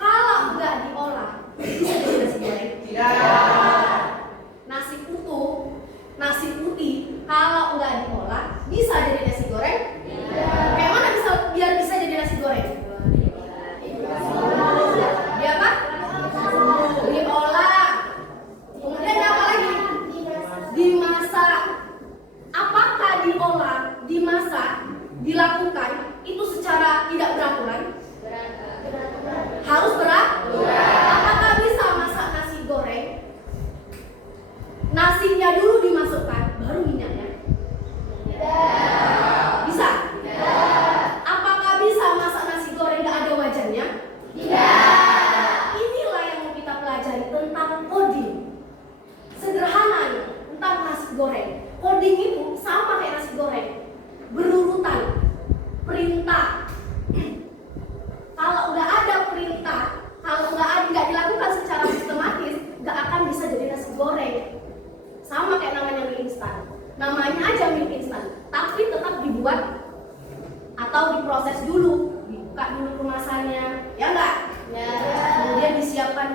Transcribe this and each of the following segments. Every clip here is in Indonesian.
Kalau nggak diolah, bisa jadi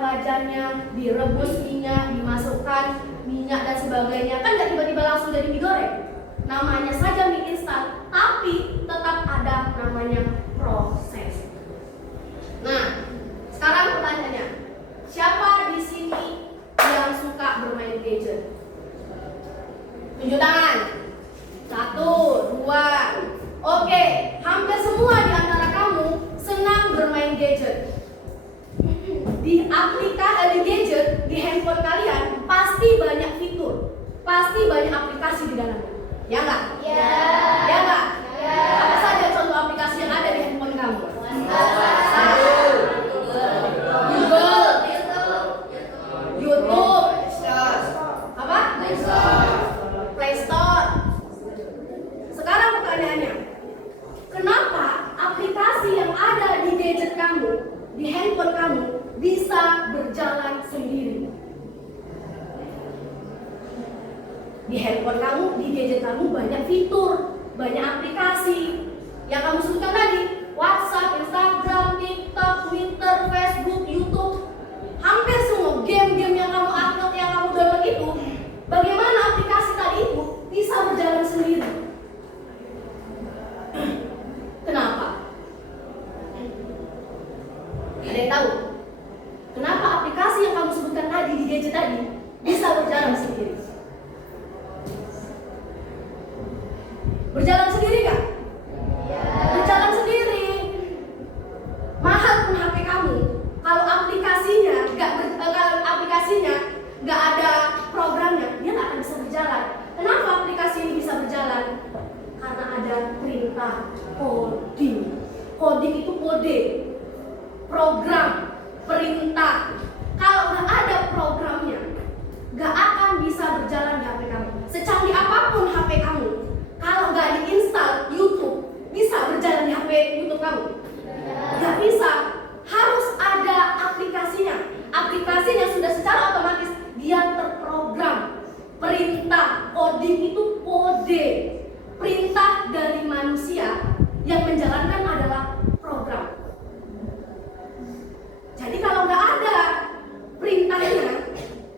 wajannya, direbus minyak, dimasukkan minyak dan sebagainya. Kan nggak tiba-tiba langsung jadi mie goreng. Namanya saja mie instan, tapi tetap ada namanya proses. Nah, sekarang pertanyaannya, siapa di sini yang suka bermain gadget? Tunjuk tangan. 1, 2. Oke, hampir semua di antara kamu senang bermain gadget. Di gadget, di handphone kalian pasti banyak fitur, pasti banyak aplikasi di dalamnya. Ya nggak? Ya. Ya nggak? Ya. Apa saja contoh aplikasi yang ada di handphone kamu? Google, YouTube, apa? Play Store. Sekarang pertanyaannya, kenapa aplikasi yang ada di gadget kamu, di handphone kamu, bisa berjalan sendiri? Di handphone kamu, di gadget kamu banyak fitur, banyak aplikasi yang kamu sebutkan tadi. WhatsApp, Instagram, TikTok, Twitter, Facebook, YouTube. Hampir semua game-game yang kamu upload, yang kamu download itu, bagaimana aplikasi tadi itu bisa berjalan sendiri? Kenapa? Ada yang tahu? Kenapa aplikasi yang kamu sebutkan tadi di gadget tadi bisa berjalan sendiri? Berjalan sendiri nggak? Berjalan sendiri. Mahal pun HP kamu, kalau aplikasinya nggak ada programnya, dia nggak akan bisa berjalan. Kenapa aplikasi ini bisa berjalan? Karena ada perintah coding. Coding itu kode, program, perintah. Kalau nggak ada programnya, nggak akan bisa berjalan di HP kamu. Secanggih apapun HP kamu, kalau nggak diinstal YouTube, bisa berjalan di HP YouTube kamu? Nggak bisa. Harus ada aplikasinya. Aplikasinya sudah secara otomatis dia terprogram. Perintah coding itu kode, perintah dari manusia yang menjalankan adalah program. Jadi kalau nggak ada perintahnya,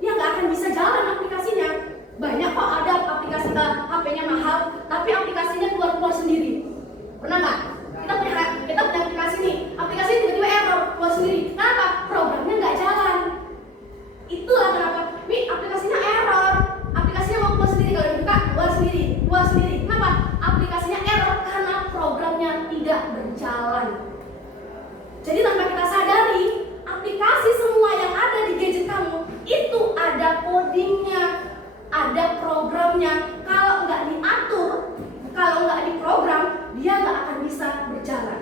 dia nggak akan bisa jalan aplikasinya. Banyak kok ada aplikasi HP-nya mahal, tapi aplikasinya keluar sendiri. Pernah nggak? Kita punya aplikasi nih, aplikasi tiba-tiba error, keluar sendiri. Kenapa? Programnya nggak jalan. Itulah kenapa. Nih aplikasinya error, aplikasinya mau keluar sendiri, kalau dibuka keluar sendiri. Kenapa? Aplikasinya error karena programnya tidak berjalan. Jadi tanpa kita sadari, aplikasi semua yang ada di gadget kamu itu ada codingnya, ada programnya. Kalau nggak diatur, kalau nggak diprogram, dia nggak akan bisa berjalan.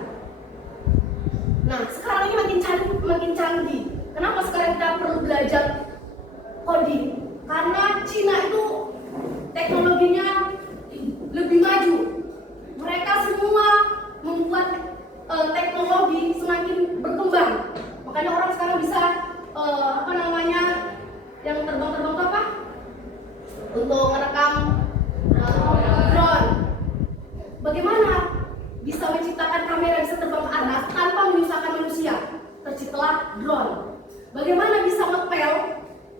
Nah, sekarang ini makin canggih. Kenapa sekarang kita perlu belajar coding? Karena Cina itu teknologinya lebih maju. Mereka semua membuat teknologi semakin berkembang. Makanya orang sekarang bisa yang terbang-terbang itu apa? Untuk merekam drone. Bagaimana bisa menciptakan kamera bisa terbang ke atas tanpa menyusahkan manusia? Terciptalah drone. Bagaimana bisa ngepel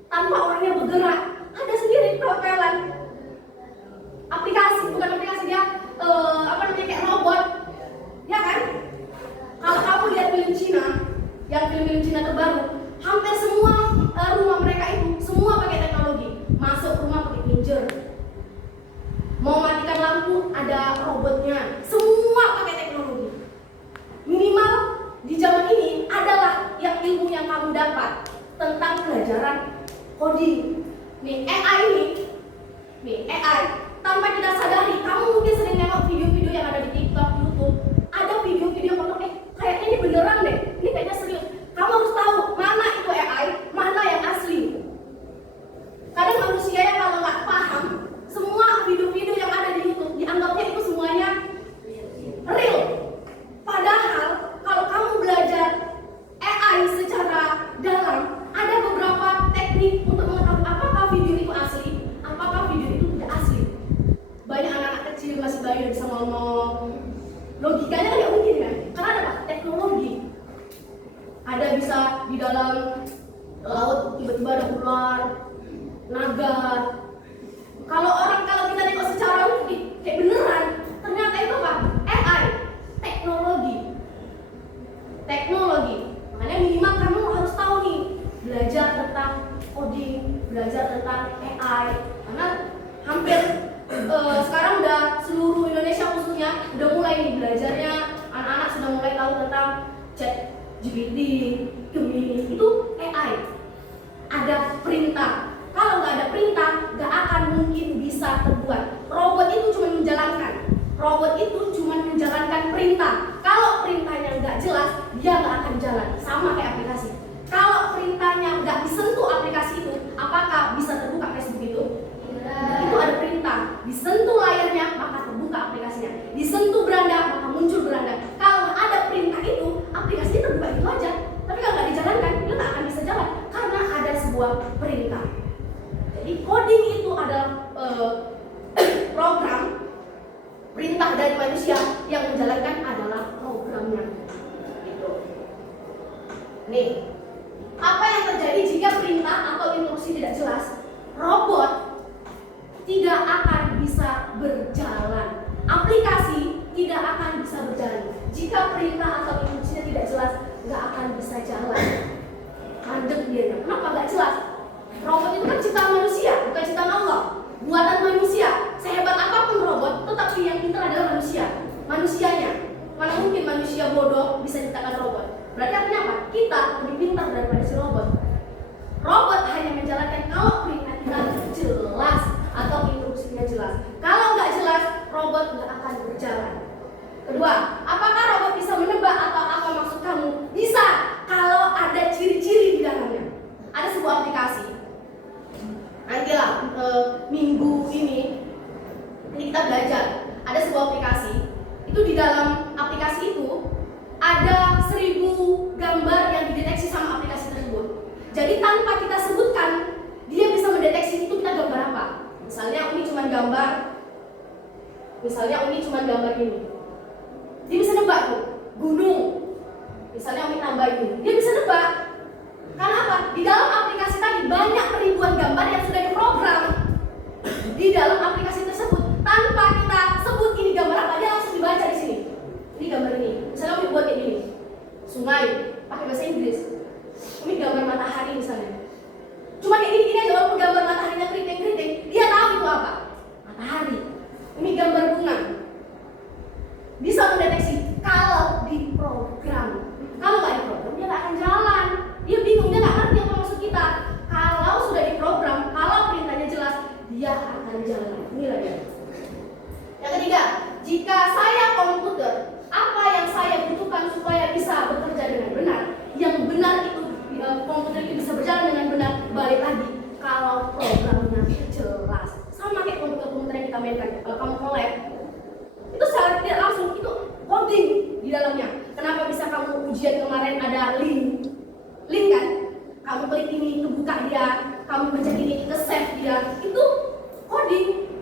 tanpa orangnya bergerak? Ada sendiri pelan. Aplikasi, bukan aplikasi dia kayak robot, ya kan? Kalau kamu lihat film Cina, yang film Cina terbaru, hampir semua rumah mereka itu semua pakai teknologi. Masuk rumah pakai pinjer. Mau matikan lampu ada robotnya. Semua pakai teknologi. Minimal di zaman ini adalah yang ilmu yang kamu dapat tentang pelajaran coding. Nih AI. Tanpa kita sadari, kamu mungkin sering nengok video-video yang ada di TikTok, YouTube. Ada video-video yang kayaknya ini beneran deh. Ini kayaknya serius. Kamu harus tahu mana itu AI, mana yang asli. Kadang manusia yang kalau nggak paham, semua video-video yang ada di YouTube dianggapnya itu semuanya real. Padahal kalau kamu belajar AI secara dalam, ada beberapa teknik untuk mengetahui apakah video itu asli, apakah video itu tidak asli. Banyak anak-anak kecil masih bayi yang bisa ngomong. Logikanya kan nggak mungkin kan? Karena ada teknologi. Ada bisa di dalam tiba-tiba ada ular, naga. Kalau kita nengok secara kayak beneran, ternyata itu apa? AI, teknologi. Makanya minimal kamu harus tahu nih, belajar tentang coding, belajar tentang AI. Karena hampir sekarang udah seluruh Indonesia khususnya udah mulai nih belajarnya, anak-anak sudah mulai tahu tentang ChatGPT, Gemini, itu AI. Ada perintah. Kalau nggak ada perintah, nggak akan mungkin bisa terbuat. Robot itu cuma menjalankan perintah. Kalau perintahnya nggak jelas, dia nggak akan jalan. Sama kayak aplikasi. Kalau perintahnya nggak disentuh aplikasi itu, apakah bisa terbuka Facebook itu? Itu ada perintah. Disentuh layarnya, maka terbuka aplikasinya. Disentuh beranda, maka muncul beranda. Kalau ada perintah itu, aplikasinya terbuka itu aja. Tapi kalau nggak dijalankan, dia nggak akan bisa jalan karena ada sebuah perintah. Jadi coding itu adalah program perintah dari manusia, yang menjalankan adalah programnya. Gitu. Nih, apa yang terjadi jika perintah atau instruksi tidak jelas? Robot tidak akan bisa berjalan. Aplikasi tidak akan bisa berjalan. Jika perintah atau instruksinya tidak jelas, nggak akan bisa jalan. Mandek dia. Kenapa nggak jelas? Robot itu kan ciptaan manusia, bukan ciptaan Allah. Buatan manusia. Sehebat apapun robot, tetapi yang pintar adalah manusianya. Mana mungkin manusia bodoh bisa ciptakan robot? Berarti artinya apa? Kita lebih pintar daripada si robot. Robot hanya menjalankan kalau perintahnya jelas atau instruksinya jelas. Kalau nggak jelas, robot nggak akan berjalan. Kedua, apakah robot bisa menebak atau apa maksud kamu? Bisa, kalau ada ciri-ciri di dalamnya. Ada sebuah aplikasi. Nantilah minggu ini kita belajar. Ada sebuah aplikasi. Itu di dalam aplikasi itu ada 1000 gambar yang dideteksi sama aplikasi tersebut. Jadi tanpa kita sebutkan, dia bisa mendeteksi itu kita gambar apa. Misalnya Umi cuma gambar ini. Dia bisa nebak tuh, gunung. Misalnya Umi tambah ini, dia bisa nebak. Karena apa? Di dalam aplikasi tadi banyak ribuan gambar yang sudah diprogram di dalam aplikasi tersebut. Tanpa kita sebut ini gambar apa, dia langsung dibaca di sini. Ini gambar ini. Misalnya Umi buat kayak gini, sungai, pakai bahasa Inggris. Umi gambar matahari misalnya. Cuma kayak gini aja, walaupun gambar mataharinya keriting-keriting, dia tahu itu apa. Matahari. Umi gambar bunga. Bisa mendeteksi kalau diprogram. Kalau nggak diprogram, dia nggak akan jalan. Dia bingung, dia nggak ngerti apa maksud kita. Kalau sudah diprogram, kalau perintahnya jelas, dia akan jalan. Inilah dia. Yang ketiga, jika saya komputer, apa yang saya butuhkan supaya bisa bekerja dengan benar? Yang benar itu, komputer itu bisa berjalan dengan benar. Balik lagi, kalau programnya jelas. Sama kayak komputer-komputer yang kita mainkan. Kalau kamu nge-lab, itu secara tidak langsung itu coding di dalamnya. Kenapa bisa kamu ujian kemarin ada link kan? Kamu klik ini, itu buka dia. Kamu pencet ini, itu save dia. Itu coding.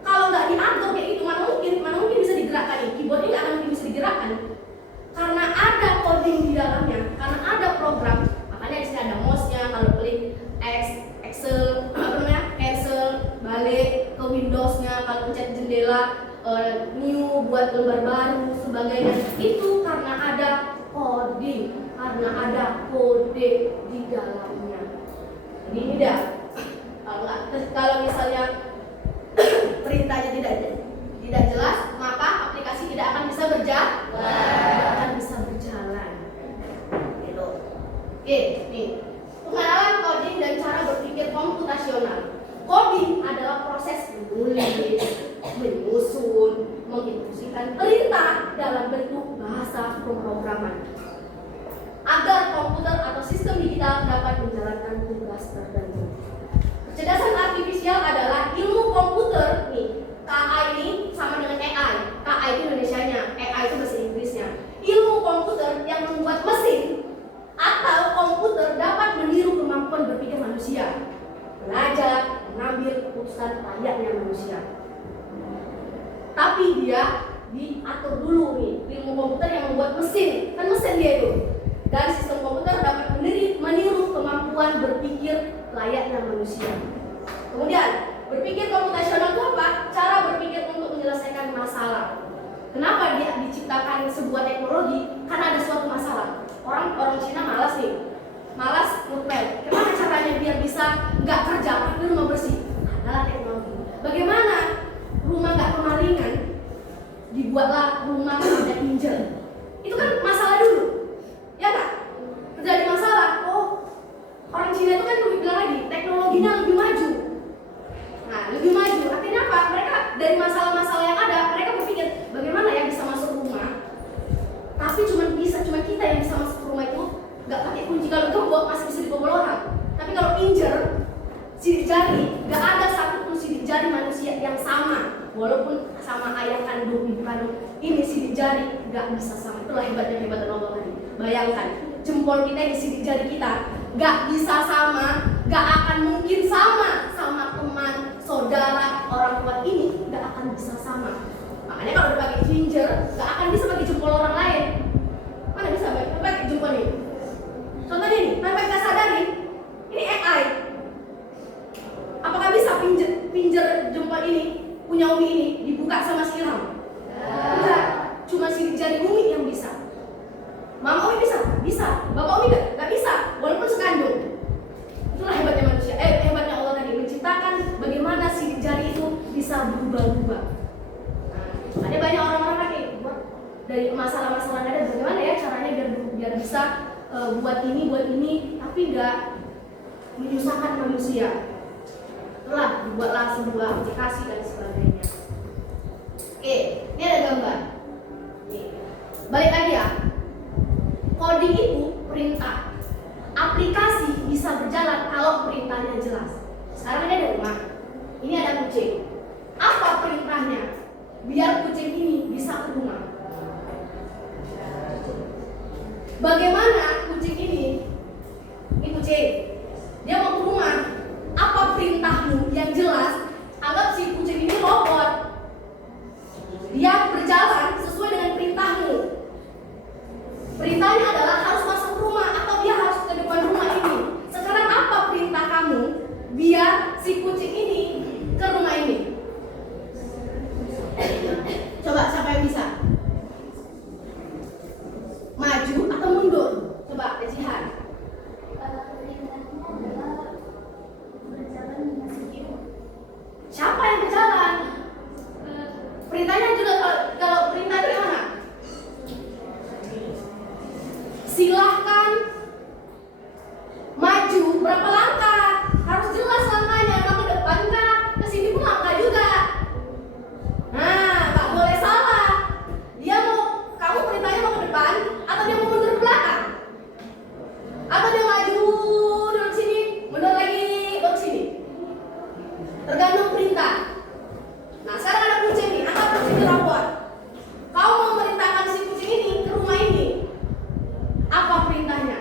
Kalau nggak diatur kayak itu, mana mungkin bisa digerakkan ini. Keyboardnya nggak akan mungkin bisa digerakkan. Karena ada coding di dalamnya, karena ada program. Makanya di sini ada mouse-nya. Kalau klik Excel, cancel, balik ke Windows-nya. Kalau pencet jendela, new buat lembar baru, sebagainya. Itu karena ada coding. Karena ada kode di dalamnya. Jadi ini dah. Kalau misalnya perintahnya tidak jelas, maka aplikasi tidak akan bisa berjalan. Gitu. Oke, nih. Pengenalan coding dan cara berpikir komputasional. Coding adalah proses menulis, menyusun, menginstruksikan perintah dalam bentuk bahasa pemrograman, agar komputer atau sistem digital dapat menjalankan tugas tertentu. Kecerdasan artifisial adalah ilmu komputer. Nih, KA ini sama dengan AI. KA itu Indonesianya, AI itu bahasa Inggrisnya. Ilmu komputer yang membuat mesin atau komputer dapat meniru kemampuan berpikir manusia, belajar, mengambil keputusan layaknya manusia. Tapi dia diatur dulu nih, ilmu komputer yang membuat mesin, kan mesin dia itu. Dan sistem komputer dapat meniru kemampuan kemampuan berpikir layaknya manusia. Kemudian, berpikir komputasional itu apa? Cara berpikir untuk menyelesaikan masalah. Kenapa dia diciptakan sebuah teknologi? Karena ada suatu masalah. Orang Cina malas nih, malas ngepel. Gimana caranya biar bisa nggak kerja tapi rumah bersih? Adalah teknologi. Bagaimana rumah nggak kemalingan? Dibuatlah rumah ada pinjel. Itu kan masalah dulu, ya nggak? Terjadi masalah. Oh, orang Cina itu kan lebih bilang lagi teknologinya lebih maju. Nah, lebih maju. Artinya apa? Mereka dari masalah-masalah yang ada, mereka berpikir bagaimana ya bisa masuk rumah. Tapi cuma kita yang bisa masuk rumah itu nggak pakai kunci. Kalau gembok masih bisa dibobol orang. Tapi kalau pinjer, sidik jari, nggak ada satupun sidik jari manusia yang sama. Walaupun sama ayah kandung, ibu kandung, ini sidik jari nggak bisa sama. Itulah hebatnya Allah tadi. Bayangkan, jempol kita di sidik jari kita nggak bisa sama, nggak akan mungkin sama teman, saudara, orang tua ini nggak akan bisa sama. Makanya kalau udah pakai finger, nggak akan bisa pakai jempol orang lain. Mana bisa pakai jempol ini? Contohnya ini, tanpa kita sadari, ini AI. Apakah bisa pinjer jempol ini, punya Umi ini, dibuka sama si Ilham? Enggak, cuma sidik jari Umi yang bisa. Mama Umi bisa? Bisa. Bapak Umi nggak bisa, walaupun sekandung. Itulah hebatnya manusia, hebatnya Allah tadi, menciptakan bagaimana sidik jari itu bisa berubah-ubah. Nah, ada banyak orang-orang lagi buat dari masalah-masalah yang ada, bagaimana ya caranya biar bisa buat ini, tapi nggak menyusahkan manusia. Itulah dibuatlah sebuah aplikasi dan sebagainya. Oke, ini ada gambar. Nih, balik lagi ya. Coding itu perintah. Aplikasi bisa berjalan kalau perintahnya jelas. Sekarang ini ada rumah, ini ada kucing. Apa perintahnya? Biar kucing ini bisa ke rumah. Bagaimana kucing ini kucing, dia mau ke rumah. Apa perintahmu yang jelas? Anggap si kucing ini robot. Dia berjalan sesuai dengan perintahmu. Perintahnya adalah harus masuk rumah atau dia harus ke depan rumah ini. Sekarang apa perintah kamu biar si kucing ini ke rumah ini? Coba siapa yang bisa? Maju atau mundur? Coba Jihan. Siapa yang berjalan? Perintahnya juga kalau perintahnya gimana? Silahkan maju berapa langkah? Harus jelas langkahnya, mau ke depan kah? Ke sini pun langkah juga. Nah, tak boleh salah. Dia mau, kamu perintahnya mau ke depan atau dia mau mundur ke belakang? Atau dia maju duduk sini, mundur lagi ke sini? Tergantung perintah. Nah, sekarang ada kucing nih, anggap kucing ini rapor. Kau mau merintahkan si kucing ini ke rumah ini. Apa perintahnya?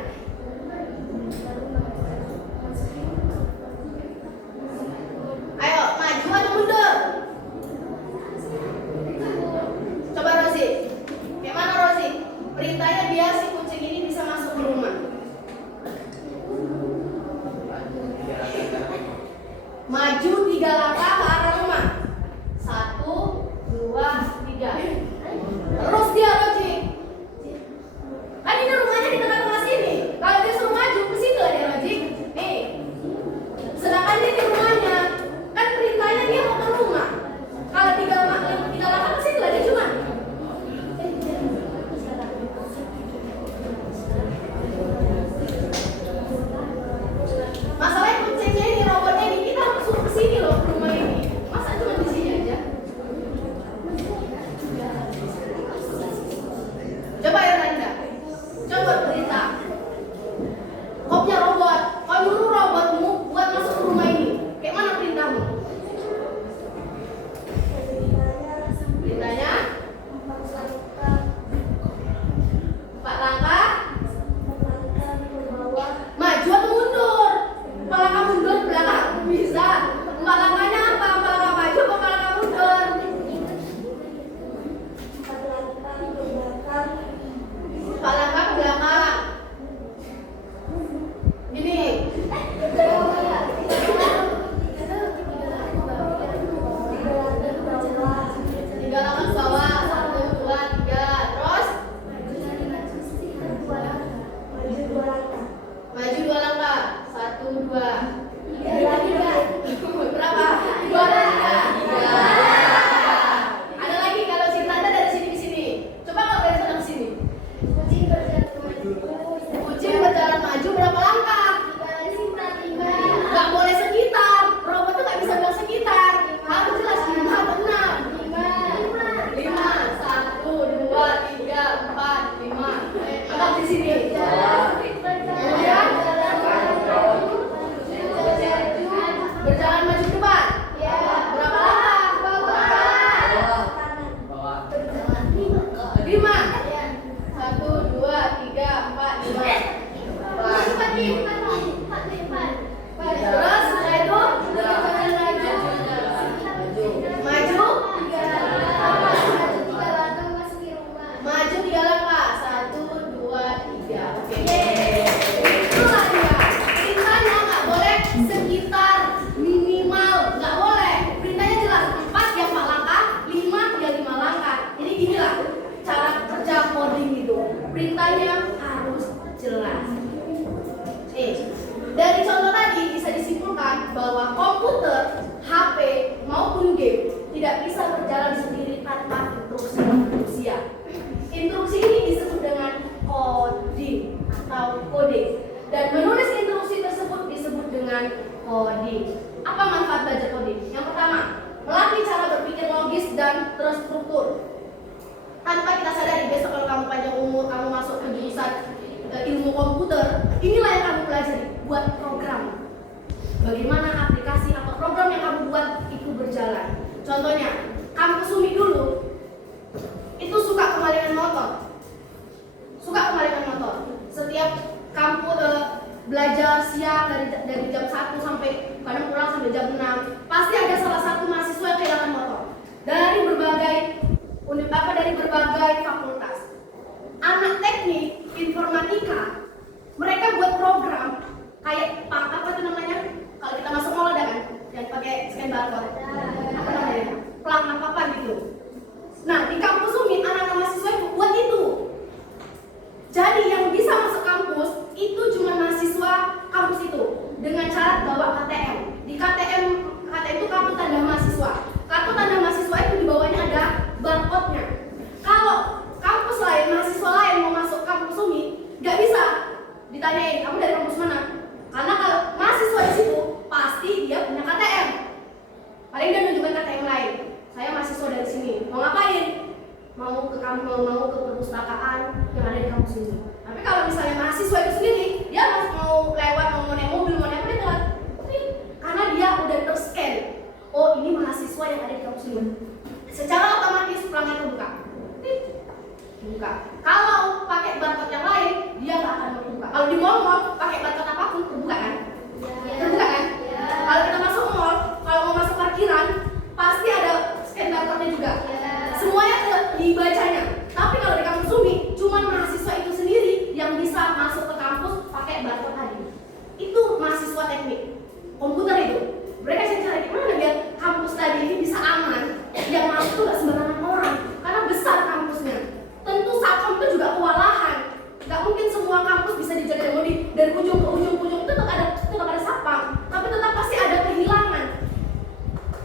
dua, tiga. Berapa? Dua dan tiga. Ada lagi kalau si tanda dari sini ke sini. Coba kalau dari sana ke sini. Kucing berjalan maju berapa langkah? Gak boleh sekitar. Robot tuh gak bisa bilang sekitar. Harus jelas 5 atau 6. 5. 1, 2, 3, 4, 5. Angkat di sini. Kemudian berjalan maju ke depan. Berapa langkah? 5. 1, 2, 3, 4, 5. Terus setelah itu maju 3 langkah. 1, 2, 3. Oke. Itulah dia. Perintahnya nggak boleh sekitar, minimal nggak boleh. Perintahnya jelas. 4 ya 4 langkah, 5 ya 5 langkah. Jadi inilah cara kerja coding itu. Perintahnya harus jelas. Dari contoh tadi bisa disimpulkan bahwa komputer, HP maupun game tidak bisa berjalan sendiri tanpa instruksi. Instruksi ini disebut dengan coding atau coding, dan menulis instruksi tersebut disebut dengan coding. Apa manfaat belajar coding? Yang pertama, melatih cara berpikir logis dan terstruktur. Tanpa kita sadari, besok kalau kamu panjang umur, kamu masuk ke jurusan ilmu komputer, inilah yang kamu pelajari, buat program. Bagaimana aplikasi atau program yang kamu buat itu berjalan. Contohnya, kampus Umi dulu itu suka kemalingan motor. Setiap kampus belajar siang dari jam 1 sampai kadang pulang sampai jam 6, pasti ada salah satu mahasiswa yang kehilangan motor. Dari berbagai fakultas. Anak teknik, informatika, mereka buat program kayak apa itu namanya? Kalau kita masuk mall ada kan, yang pakai scan barcode. Apa namanya? Pelang apa gitu. Nah, di kampus Umi anak-anak mahasiswa itu buat itu. Jadi yang bisa masuk kampus itu cuma mahasiswa kampus itu dengan cara bawa KTM. Di KTM itu kartu tanda mahasiswa. Kartu tanda mahasiswa itu di bawahnya ada barcode-nya. Kalau kampus lain, mahasiswa lain mau masuk kampus Umi, nggak bisa ditanyain kamu dari kampus mana. Karena kalau mahasiswa di situ pasti dia punya KTM. Paling dia menunjukkan KTM lain. Saya mahasiswa dari sini. Mau ngapain? Mau ke perpustakaan yang ada di kampus ini. Tapi kalau misalnya mahasiswa itu sendiri, dia mau lewat, mau naik mobil, mau naik apa, dia telat. Karena dia udah ter-scan. Oh, ini mahasiswa yang ada di kampus ini. Secara otomatis pelanggan terbuka. Buka. Kalau pakai barcode yang lain, dia nggak akan terbuka. Kalau di mall pakai barcode apapun terbuka kan? Terbuka kan? Kalau kita masuk mall, kalau mau masuk parkiran, pasti ada scan barcode-nya juga. Semuanya dibacanya. Tapi kalau di kampus Umi, cuma mahasiswa itu sendiri yang bisa masuk ke kampus pakai barcode tadi. Itu mahasiswa teknik komputer itu. Mereka cari gimana biar kampus tadi ini bisa aman. Yang masuk tuh nggak sembarangan orang, karena besar kampusnya. Tentu satpam itu juga kewalahan. Nggak mungkin semua kampus bisa dijaga dari ujung ke ujung tetap ada satpam, tapi tetap pasti ada kehilangan.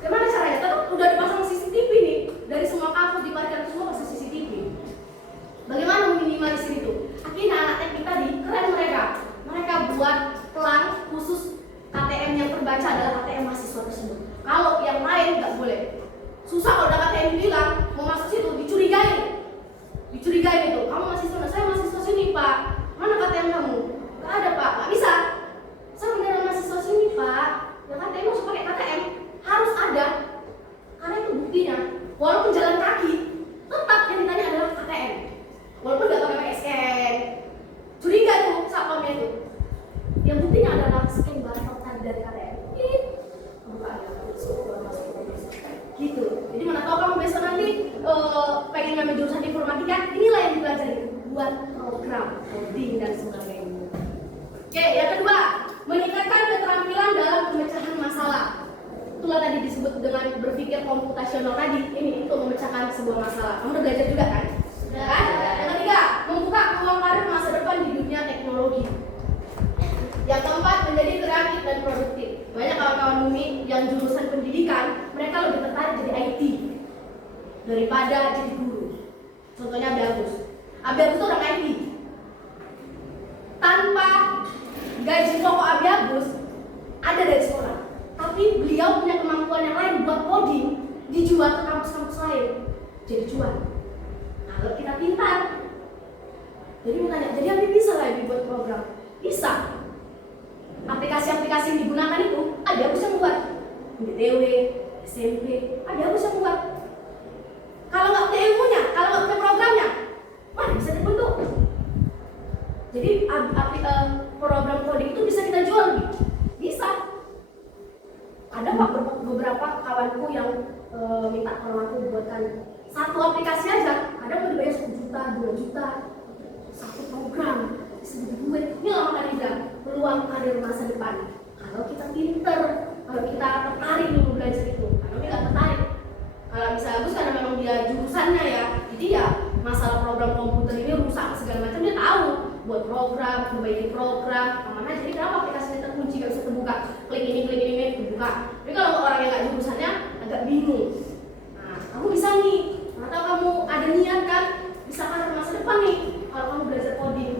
Gimana caranya? Tetap udah dipasang CCTV nih, dari semua kampus di parkiran semua pasti CCTV. Bagaimana meminimalisir itu? Akhirnya anak teknik tadi keren mereka buat pelang khusus KTM yang terbaca adalah KTM mahasiswa tersebut. Kalau yang lain nggak boleh. Susah kalau udah KTM bilang mau masuk situ dicurigai itu. Kamu mahasiswa? Saya mahasiswa sini Pak. Mana KTM kamu? Nggak ada Pak. Nggak bisa. Saya beneran mahasiswa sini Pak. Ya KTM harus pakai KTM. Harus ada. Karena itu buktinya. Walaupun jalan kaki, tetap yang ditanya adalah KTM. Walaupun nggak pakai scan. Curiga tuh satpamnya itu. Yang buktinya adalah scan barcode tadi dari KTM. Gitu. Jadi mana tahu kamu besok nanti pengen ngambil jurusan informatika, inilah yang dipelajari, buat program, coding dan sebagainya. Oke, yang kedua, meningkatkan keterampilan dalam pemecahan masalah. Itulah tadi disebut dengan berpikir komputasional tadi. Ini untuk memecahkan sebuah masalah. Kamu udah belajar juga kan? Kan? Yang ketiga, membuka peluang karir masa depan di dunia teknologi. Yang keempat, menjadi kreatif dan daripada jadi guru. Contohnya Abi Agus. Abi Agus itu orang IT. Tanpa gaji pokok Abi Agus ada dari sekolah, tapi beliau punya kemampuan yang lain buat coding, dijual ke kampus-kampus lain, jadi jual. Kalau kita pintar, jadi bertanya, jadi Abi bisa lah dibuat program? Bisa. Aplikasi-aplikasi yang digunakan itu ada Agus yang buat, BTW, SMP, ada Agus yang buat. Kalau nggak punya ilmunya, kalau nggak punya programnya, mana bisa dibentuk? Jadi program coding itu bisa kita jual, bisa. Ada pak beberapa kawanku yang minta tolong aku buatkan satu aplikasi aja, ada mau dibayar 1 juta, 2 juta, satu program, bisa jadi duit. Ini lah makanya bilang peluang karir masa depan. Kalau kita pinter, kalau kita tertarik dulu belajar itu, kalau dia nggak tertarik, kalau bisa bagus karena memang dia jurusannya ya, jadi ya masalah program komputer ini rusak segala macam dia tahu, buat program, membaiki program, kemana. Jadi kenapa aplikasinya terkunci, nggak bisa terbuka, klik ini terbuka. Tapi kalau orang yang nggak jurusannya agak bingung. Nah, kamu bisa nih, atau kamu ada niat kan, bisa karir masa depan nih. Kalau kamu belajar coding,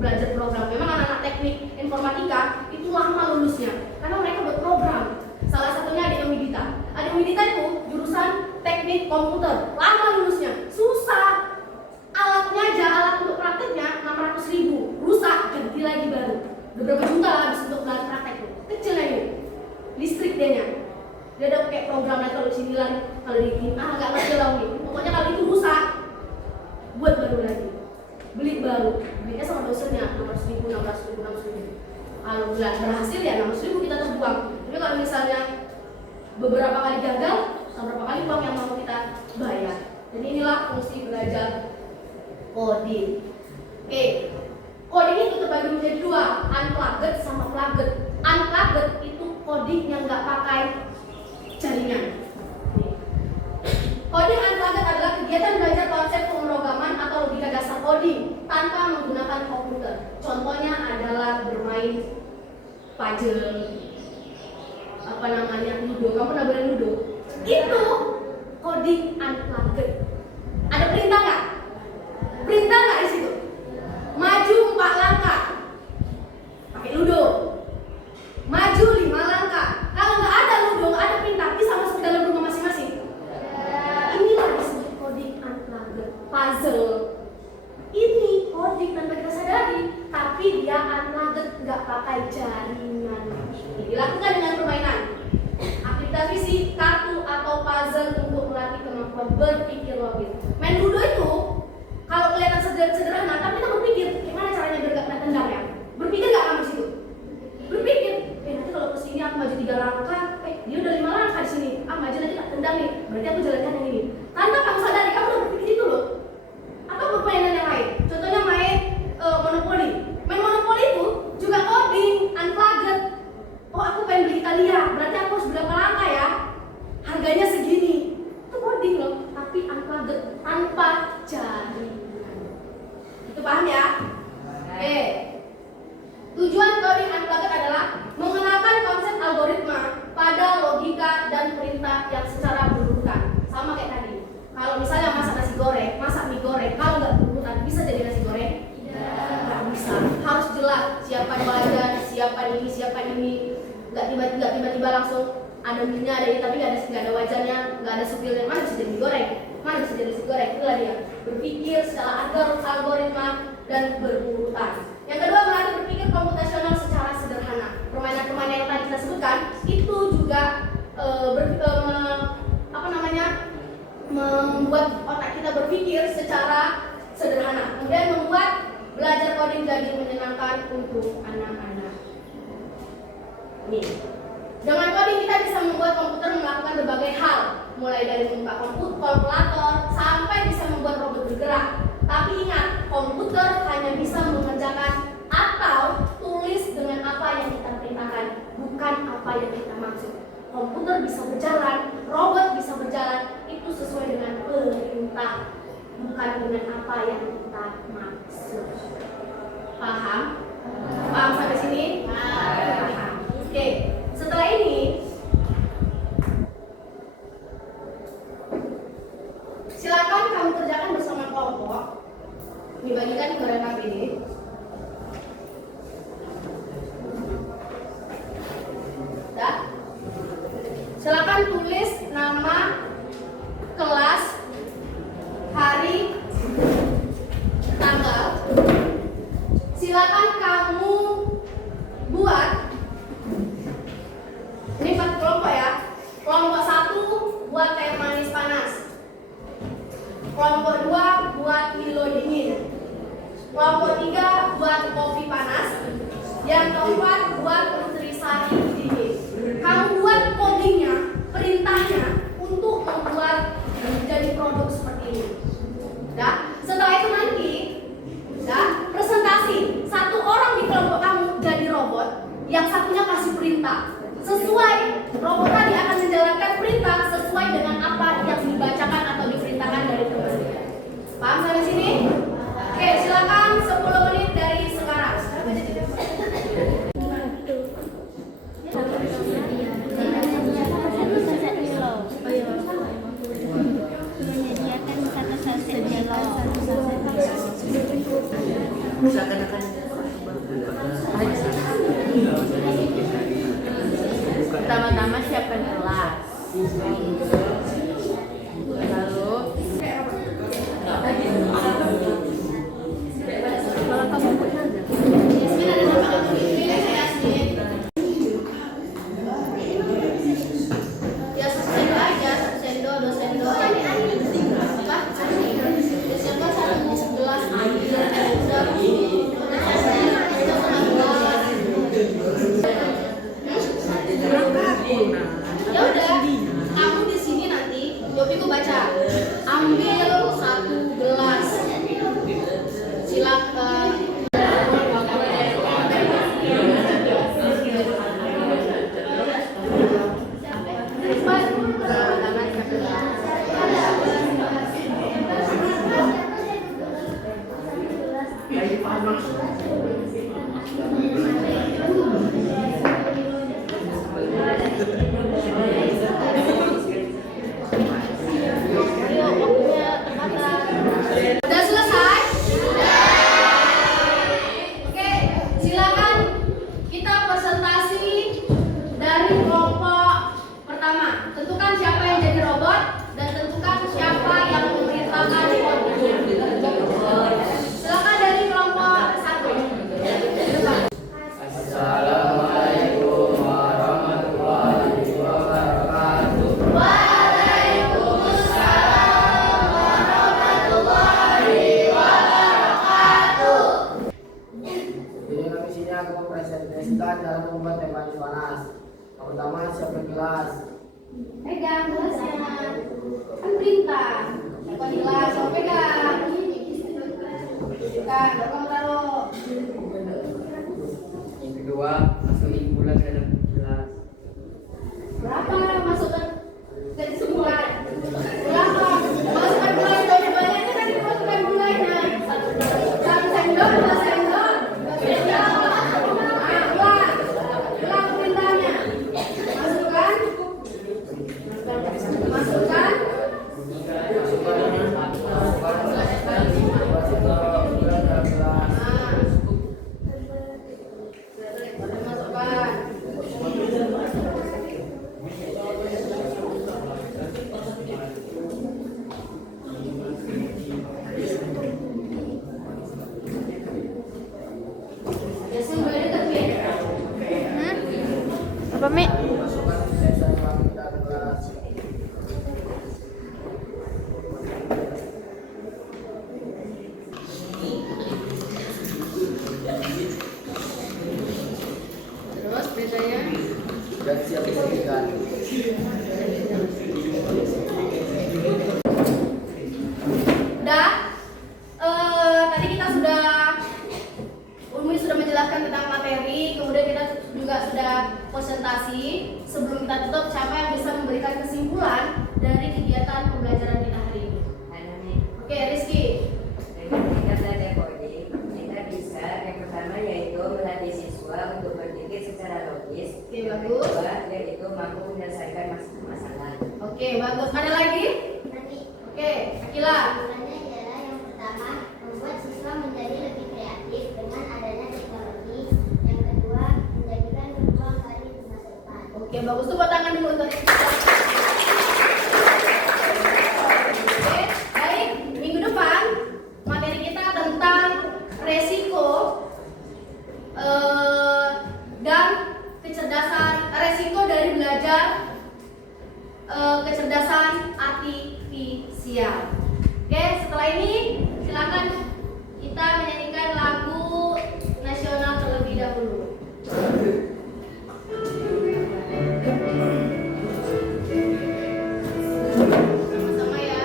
belajar program, memang anak-anak teknik informatika itu lama lulusnya, karena mereka buat program. Salah satunya Adik Widita. Adik Widita itu jurusan teknik komputer, lama lulusnya, susah. Alatnya aja, alat untuk prakteknya 600.000, rusak, ganti lagi baru. Udah berapa juta lah habis untuk alat praktek itu, kecil aja. Listrik dia ada kayak program lagi kalau sini lagi, kalau di nggak ngerti lah nih. Pokoknya kalau itu rusak, buat baru lagi, beli baru, belinya sama dosennya 600.000. Kalau nggak berhasil ya 600.000 kita terbuang. Tapi kalau misalnya beberapa kali gagal, beberapa kali uang yang mau kita bayar. Jadi inilah fungsi belajar coding. Oke, coding itu terbagi menjadi 2, unplugged sama plugged. Unplugged itu coding yang nggak pakai jaringan. Coding unplugged adalah kegiatan belajar konsep pemrograman atau logika dasar coding tanpa menggunakan komputer. Contohnya adalah bermain puzzle, ludo. Kamu pernah bermain ludo? Itu coding unplugged. Ada perintah nggak? Perintah nggak di situ? Maju 4 langkah, pakai ludo. Maju 5 langkah. Kalau nggak ada ludo, nggak ada perintah, bisa masuk ke dalam rumah masing-masing. Inilah disebut coding unplugged. Puzzle ini coding tanpa kita sadari, tapi dia unplugged, nggak pakai jaringan. Dilakukan dengan permainan, aktivitas kartu atau puzzle untuk melatih kemampuan berpikir logis. Main ludo itu kalau kelihatan sederhana, tapi kita berpikir gimana caranya biar gak kena tendang ya. Berpikir gak kamu situ? Berpikir, nanti kalau kesini aku maju 3 langkah, dia udah 5 langkah di sini. Maju nanti tak tendang nih, berarti aku jalankan yang ini. Tanpa kamu sadari, kamu udah berpikir itu loh. Atau permainan yang lain, contohnya main monopoli. Main monopoli itu juga coding, unplugged. Oh, aku pengen beli Italia, berarti aku harus berapa langkah ya? Harganya segini. Itu coding loh, tapi unplugged, tanpa jaringan. Itu paham ya? Oke. Tujuan coding unplugged adalah mengenalkan konsep algoritma pada logika dan perintah yang secara berurutan. Sama kayak tadi. Kalau misalnya masak nasi goreng, masak mie goreng, kalau nggak berurutan bisa jadi nasi goreng? Nggak bisa. Harus jelas siapa wajan, siapa ini. Nggak tiba-tiba langsung ada mie-nya, ada ini, tapi nggak ada wajannya, nggak ada supirnya. Mana bisa jadi mie goreng? Mana bisa jadi nasi goreng? Itulah dia. Berpikir secara algoritma dan berurutan. Yang kedua, melatih berpikir komputasional secara sederhana. Permainan-permainan yang tadi kita sebutkan itu juga membuat otak kita berpikir secara sederhana. Kemudian membuat belajar coding jadi menyenangkan untuk anak-anak. Nih, dengan coding kita bisa membuat komputer melakukan berbagai hal, mulai dari membuka kalkulator sampai bisa membuat robot bergerak. Tapi ingat, komputer hanya bisa mengerjakan atau tulis dengan apa yang kita perintahkan, bukan apa yang kita maksud. Komputer bisa berjalan, robot bisa berjalan, itu sesuai dengan perintah, bukan dengan apa yang kita maksud. Paham? Paham sampai sini? Paham. Oke, setelah ini perintah. Sesuai, robot tadi akan menjalankan perintah sesuai dengan apa yang dibacakan atau diperintahkan dari teman-teman. Paham sampai sini? Oke, silakan 10 menit dari sekarang. Pertama-tama siapkan kelas. Lalu kalau kamu punya Yasmin ada nama kamu di Yasmin. Ya satu sendok aja, satu sendok, 2 sendok. Apa? 2 sendok, 1 gelas air. Ya udah, kamu di sini nanti Yopiku baca. Ambil 1 gelas. Silakan. Udah selesai? Oke, silakan kita presentasi dari kelompok pertama. Tentukan siapa yang jadi robot dan tentukan siapa yang memerintahkan robot. Silakan dari kelompok 1. Assalamualaikum warahmatullahi wabarakatuh. Jadi kami sini aku mempresentasikan cara membuat teh manis panas. Yang pertama siapkan gelas. Pegang gelasnya. Kan perintah. Siapa di gelas? Kamu pegang. Kan, baru kamu taruh. Yang kedua masukin gula ke dalam gelas. Berapa masukkan ke sebulan? Berapa? Masukkan gula yang banyaknya tadi masukkan gulanya. 1 sendok, 2 sendok. Ulang perintahnya. Masukkan. Masukkan. apa, Mi? Terus bedanya? Dan siap disajikan. Udah? Tadi kita sudah Umi sudah menjelaskan tentang materi, kemudian kita juga sudah presentasi. Sebelum kita tutup, siapa yang bisa memberikan kesimpulan dari kegiatan pembelajaran kita hari ini? Oke, Rizky. Kita belajar coding, kita bisa yang pertama yaitu melatih siswa untuk berpikir secara logis. Oke, Yang bagus. kedua yaitu mampu menyelesaikan masalah. Oke, bagus. Ada lagi? Oke, Akila. Tujuannya adalah yang pertama, membuat siswa menjadi lebih kreatif dengan adanya teknologi. Yang kedua, menjadikan peluang karir di masa depan. Oke, bagus. Tepuk tangan dulu untuk Rizky. Oke, baik. Minggu depan materi kita tentang resiko dan kecerdasan, resiko dari belajar kecerdasan artifisial. Oke, setelah ini silakan kita menyanyikan lagu nasional terlebih dahulu. Sama-sama ya.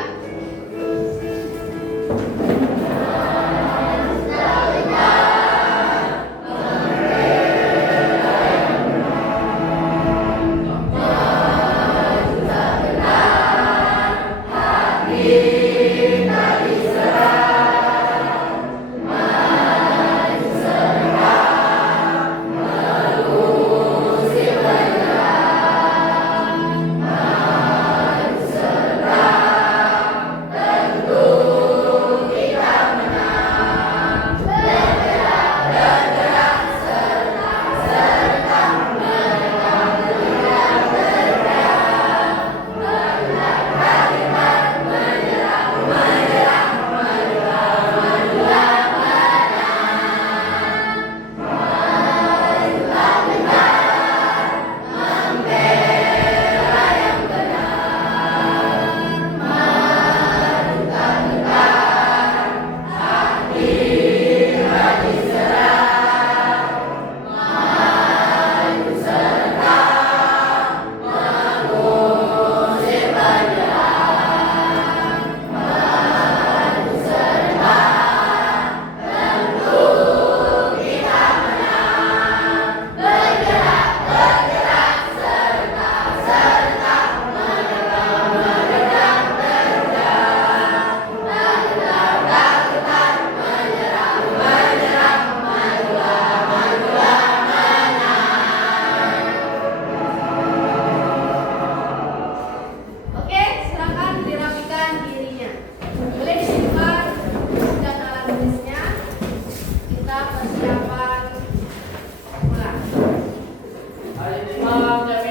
Ayo cepat,